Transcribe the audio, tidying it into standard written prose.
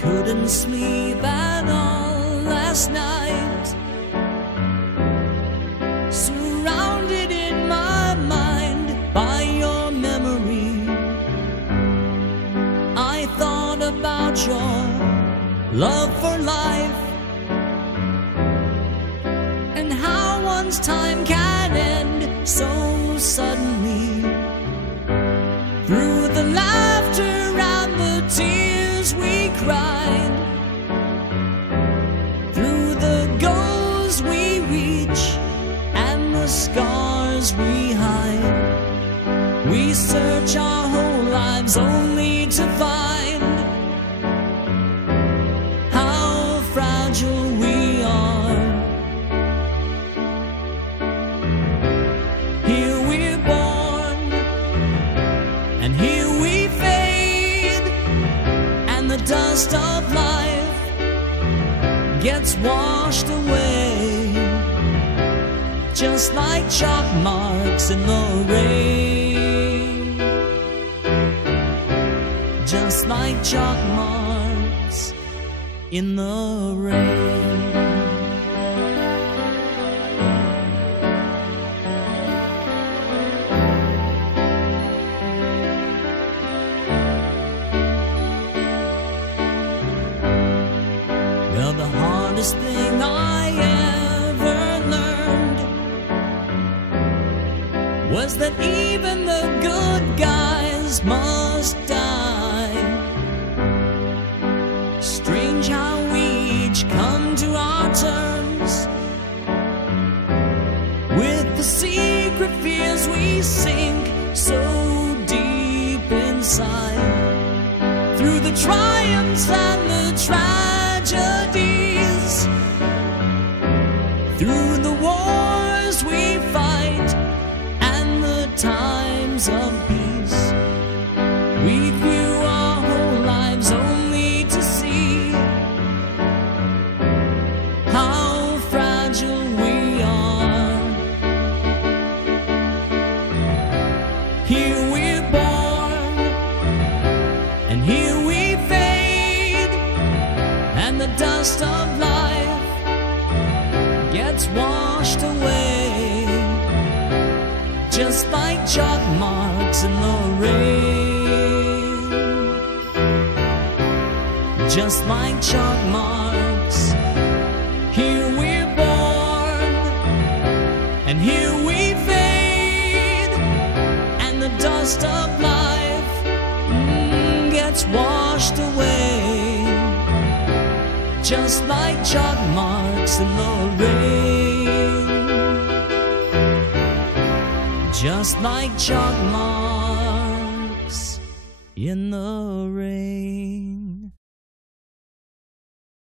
couldn't sleep at all last night, surrounded in my mind by your memory. I thought about your love for life, and how one's time can end so suddenly. Through the laughter and the tears we cried, through the goals we reach and the scars we hide, we search our whole lives only to find how fragile we are. Here we're born, and here we fade, and the dust of life gets washed away, just like chalk marks in the rain, just like chalk marks in the rain. Well, the hardest thing I ever learned was that even the good guys must die. Strange how we each come to our terms with the secret fears we sink so deep inside. Through the triumphs and the tragedies, through the wars we fight and the times of peace, we view our whole lives only to see how fragile we are. Here we're born, and here we fade, and the dust of life gets washed away, just like chalk marks in the rain, just like chalk marks. Here we're born, and here we fade, and the dust of life gets washed away, just like chalk marks in the rain, just like chalk marks in the rain.